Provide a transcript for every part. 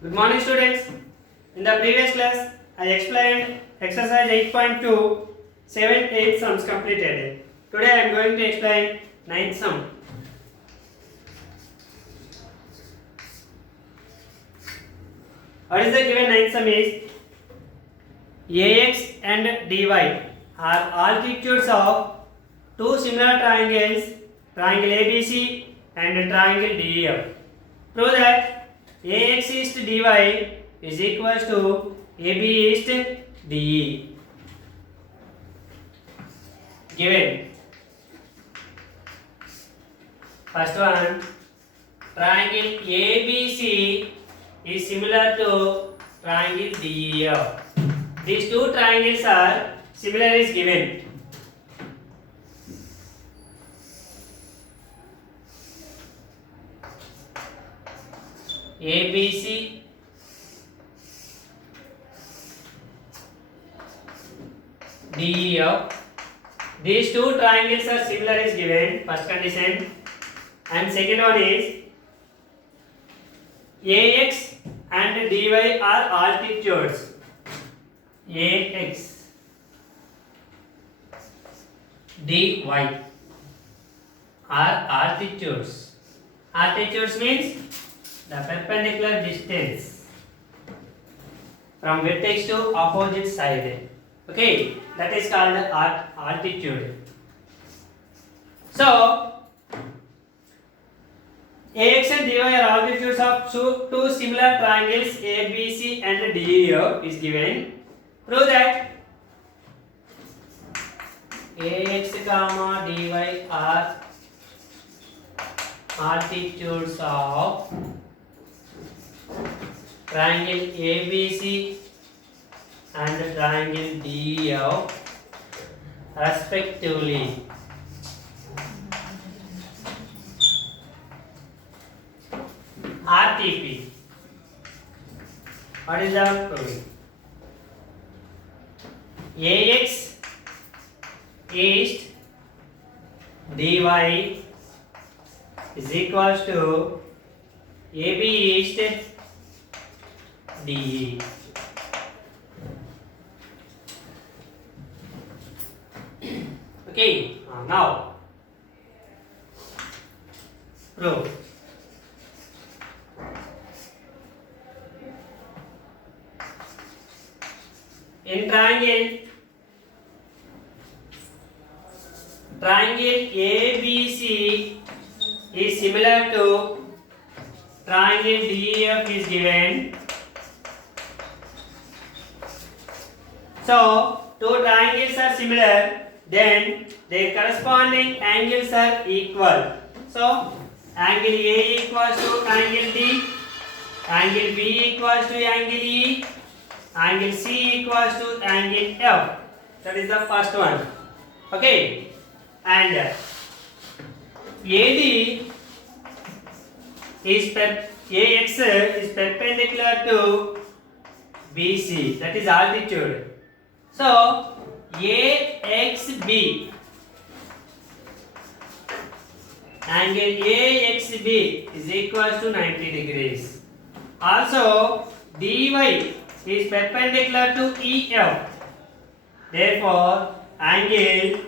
Good morning, students. In the previous class, I explained exercise 8.2, 7, 8 sums completed. Today I am going to explain 9th sum. What is the given 9th sum is AX and DY are altitudes of two similar triangles, triangle ABC and triangle DEF. Prove that AX east DY is equals to AB east DE. Given first one, triangle ABC is similar to triangle DEF. These two triangles are similar is given. ABC DEF. These two triangles are similar is given, first condition. And second one is AX and DY are altitudes. AX DY are altitudes. Altitudes means the perpendicular distance from vertex to opposite side. Okay, that is called altitude. So AX and DY are altitudes of two similar triangles ABC and DEF is given. Prove that AX comma DY are altitudes of triangle ABC and triangle DEF respectively. RTP. What is the proving? AX east DY is equals to AB east DE. Okay, now prove. In triangle ABC is similar to triangle DEF is given. So two triangles are similar, then their corresponding angles are equal. So angle A equals to angle D, angle B equals to angle E, angle C equals to angle F. That is the first one. Okay, and AD is AX is perpendicular to BC. That is altitude. So AXB, angle AXB is equals to 90 degrees. Also DY is perpendicular to EF. Therefore angle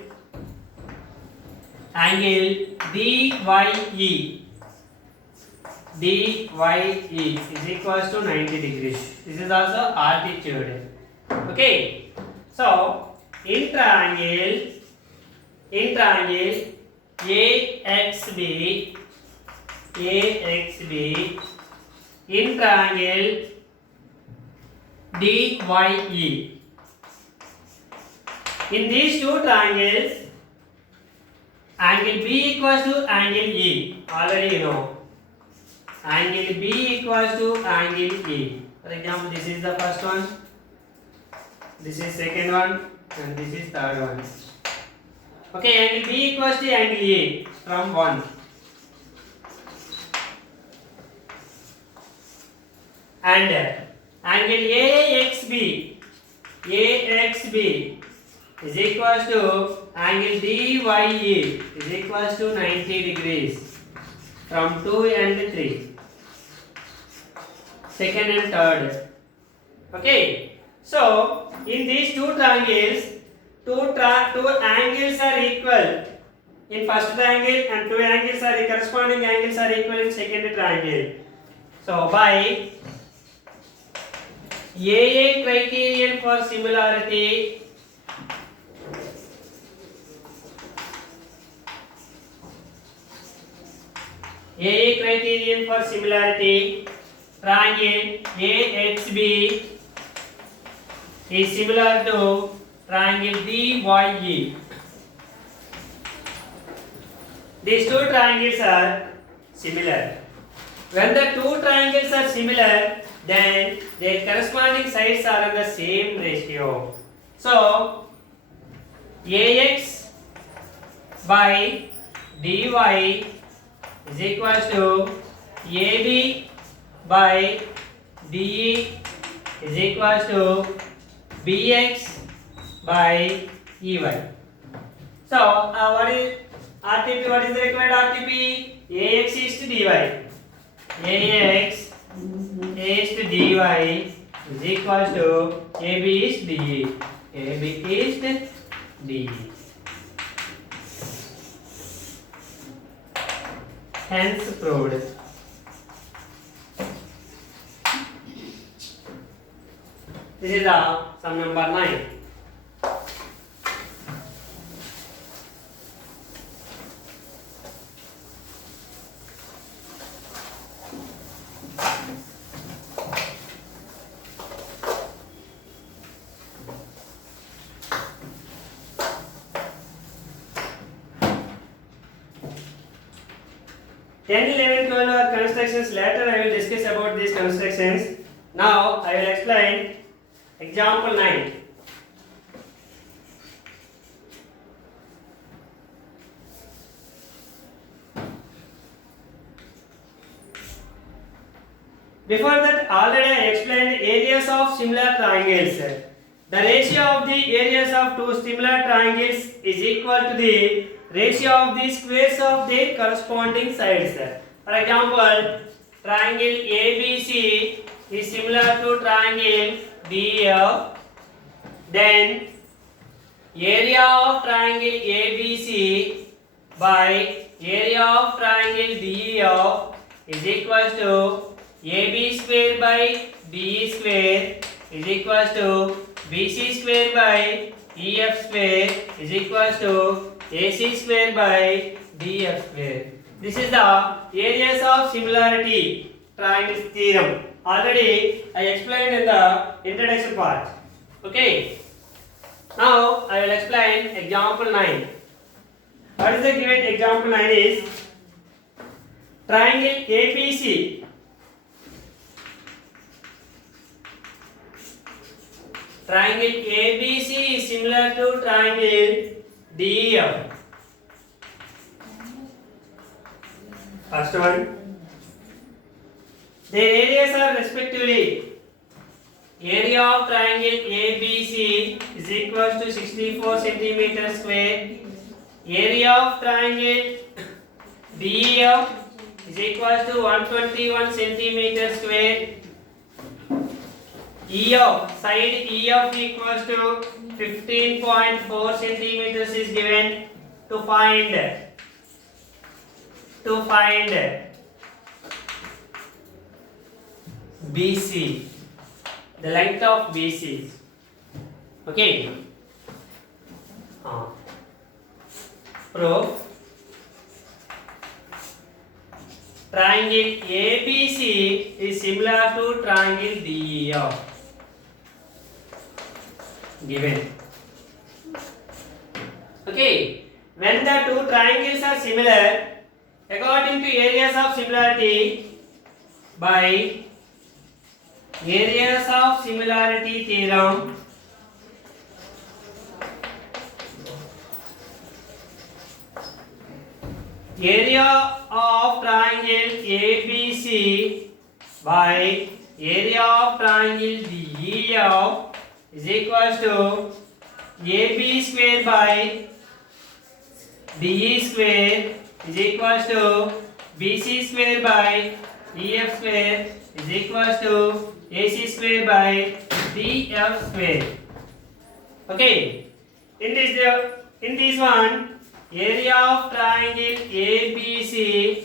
DYE is equals to 90 degrees. This is also altitude. Okay. So in triangle AXB in triangle DYE. In these two triangles, angle B equals to angle E. Already you know. Angle B equals to angle E. For example, this is the first one, this is second one, and this is third one. Okay, angle B equals to angle A from 1. And angle AXB is equals to angle DYE is equals to 90 degrees from 2 and 3. second and third. Okay. So in these two triangles, two angles are equal in first triangle and two angles are corresponding angles are equal in second triangle. So by AA criterion for similarity, AA criterion for similarity, triangle AXB is similar to triangle DYE. These two triangles are similar. When the two triangles are similar, then their corresponding sides are in the same ratio. So AX by DY is equals to AB by DE is equals to BX by EY. So what is RTP? What is the required RTP? AX is to DY. AX is to DY is equals to AB is DE. AB is DE. Hence proved. This is the sum number 9. Ten, 11, 12 are constructions. Later I will discuss about these constructions. Now I will explain example 9. Before that, already I explained areas of similar triangles. The ratio of the areas of two similar triangles is equal to the ratio of the squares of their corresponding sides. For example, triangle ABC is similar to triangle DEF. Then area of triangle ABC by area of triangle DEF is equals to AB square by DE square is equals to BC square by EF square is equals to AC square by DF square. This is the areas of similarity triangles theorem. Already I explained in the introduction part. Okay. Now I will explain example 9. What is the given example 9 is triangle ABC. Triangle ABC is similar to triangle DEF. First one. Their areas are respectively area of triangle ABC is equals to 64 centimeter square. Area of triangle DEF is equals to 121 centimeter square. EF, side EF equals to 15.4 centimeters is given. To find BC, the length of BC. Okay. Proof. Triangle ABC is similar to triangle DEF. Given. Okay, when the two triangles are similar, according to areas of similarity, by areas of similarity theorem, area of triangle ABC by area of triangle DEF is equals to AB square by DE square is equals to BC square by EF square is equals to AC square by DF square. Okay. In this one, area of triangle ABC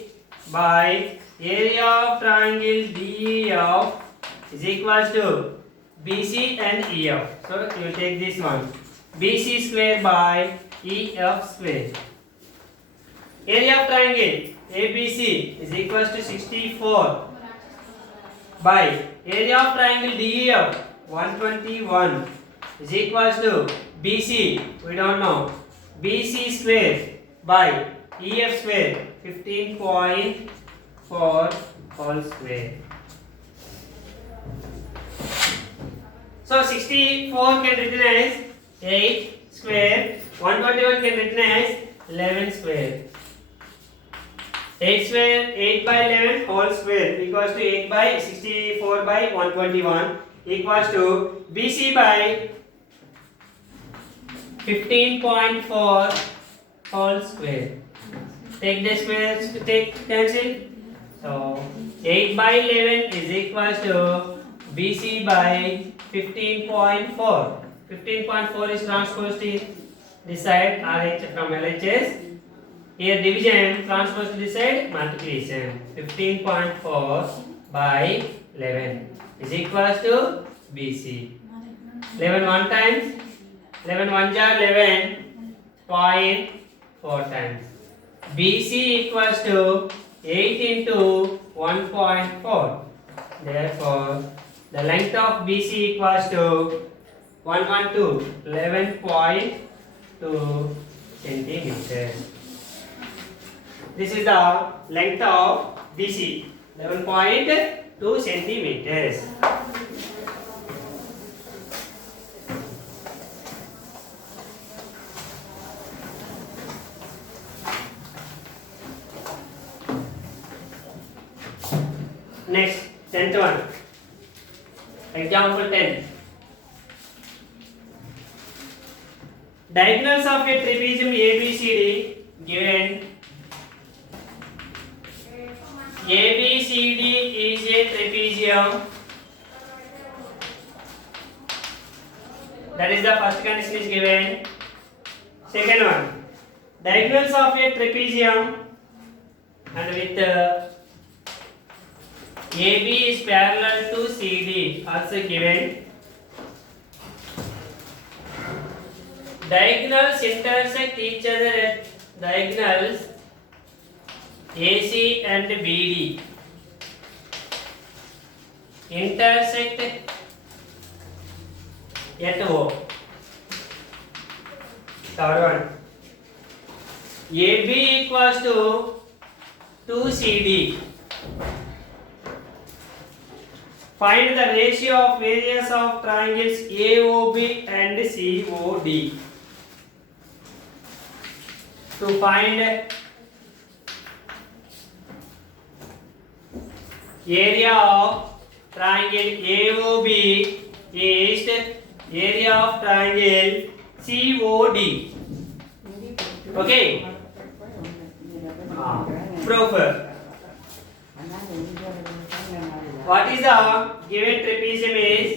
by area of triangle DEF is equals to BC and EF. So you take this one. BC square by EF square. Area of triangle ABC is equals to 64 by area of triangle DEF 121 is equals to BC, we don't know, BC square by EF square 15.4 whole square. So 64 can written as 8 square, 121 can written as 11 square. 8 square, 8 by 11 whole square equals to 8 by 64 by 121 equals to BC by 15.4 whole square. Take the squares to take cancel. So 8 by 11 is equals to BC by 15.4. 15.4 is transposed to this side, RH from LHS. Here division transposed to this side, multiplication. 15.4 by 11 is equals to BC. 11 one times, 11 1 jar 11.4 times. BC equals to 8 into 1.4. Therefore, the length of BC equals to 11.2 centimeters. This is the length of BC, 11.2 centimeters. Next, 10th one. Example 10. Diagonals of a trapezium ABCD given. ABCD is a trapezium. That is the first condition is given. Second one. Diagonals of a trapezium and with AB is parallel to CD also given. Diagonals intersect each other at diagonals AC and BD. Intersect at O. Third one. AB equals to 2CD. Find the ratio of areas of triangles AOB and COD. To find area of triangle AOB is area of triangle COD. Okay. Proof. What is the given trapezium is?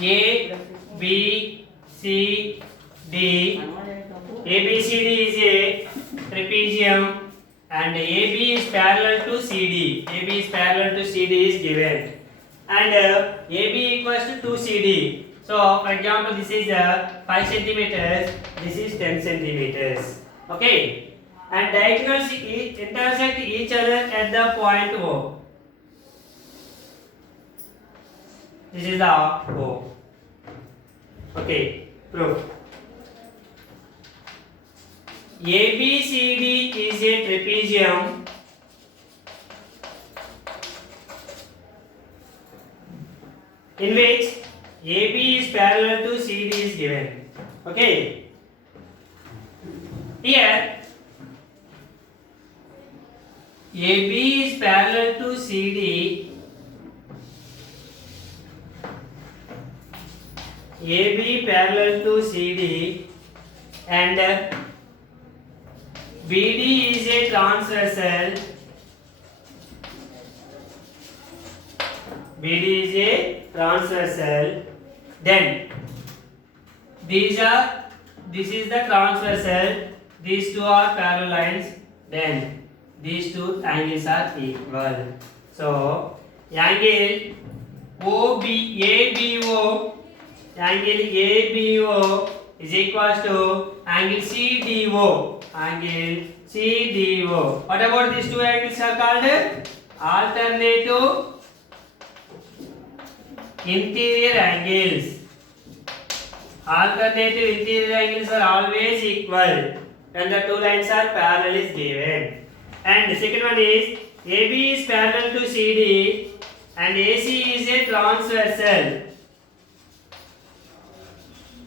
A, B, C, D. ABCD is a trapezium and AB is parallel to CD. AB is parallel to CD is given. And AB equals to 2CD. So, for example, this is 5 centimeters, this is 10 centimeters. Okay. And diagonals intersect each other at the point O. This is the O. Okay. Proof. ABCD is a trapezium in which AB is parallel to CD is given. Okay. Here AB is parallel to CD. AB parallel to CD and BD is a transversal. BD is a transversal. Then this is the transversal. These two are parallel lines. Then these two angles are equal. So angle ABO is equals to angle CDO. Angle CDO. What about these two angles are called? Alternative interior angles. Alternative interior angles are always equal when the two lines are parallel is given. And the second one is AB is parallel to CD and AC is a transversal.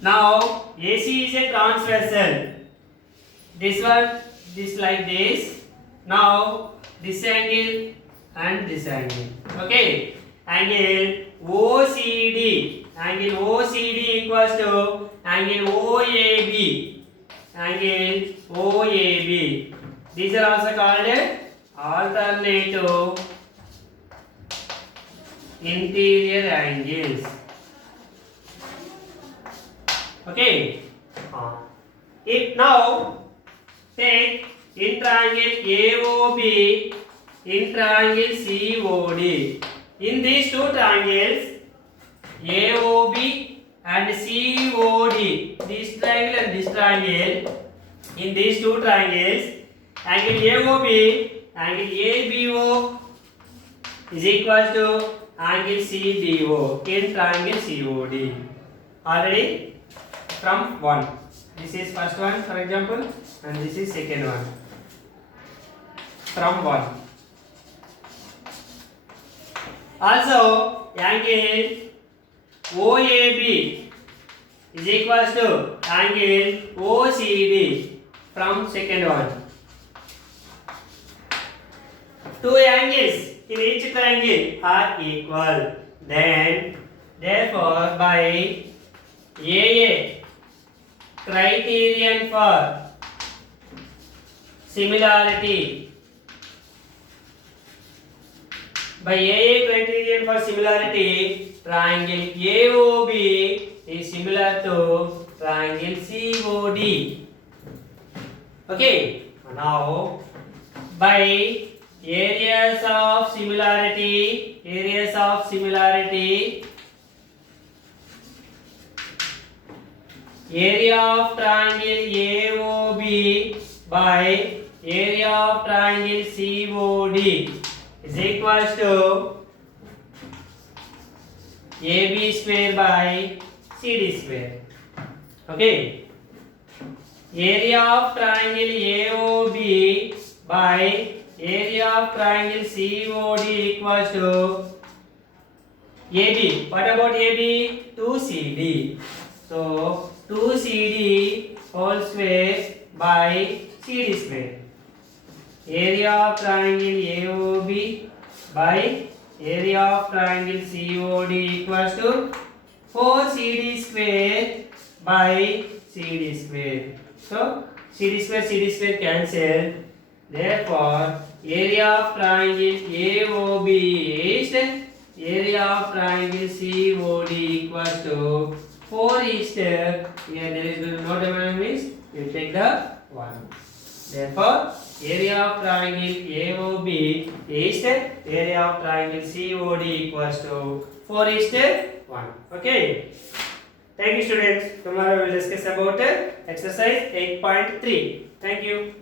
Now AC is a transversal. This one, this like this. Now this angle and this angle. Okay. Angle OCD. Angle OCD equals to angle OAB. Angle OAB. These are also called alternative interior angles. Okay. If now take in triangle AOB, in triangle COD. In these two triangles, AOB and COD, this triangle and this triangle, in these two triangles, angle AOB, angle ABO is equal to angle CDO in triangle COD. Already from 1. This is first one, for example, and this is second one. From 1. Also, angle OAB is equals to angle OCD from second one. Two angles in each triangle are equal. Then, therefore, by AA criterion for similarity. By AA criterion for similarity, triangle AOB is similar to triangle COD. Okay. Now, by areas of similarity, area of triangle AOB by area of triangle COD is equals to AB square by CD square. Okay. Area of triangle AOB by area of triangle COD equals to AB. What about AB? 2CD. So 2CD whole square by CD square. Area of triangle AOB by area of triangle COD equals to 4CD square by CD square. So CD square cancel. Therefore, area of triangle AOB is area of triangle COD equals to 4 is here there is no dimension means you take the 1. Therefore, area of triangle AOB is area of triangle COD equals to 4 is 1. Okay. Thank you, students. Tomorrow we will discuss about exercise 8.3. Thank you.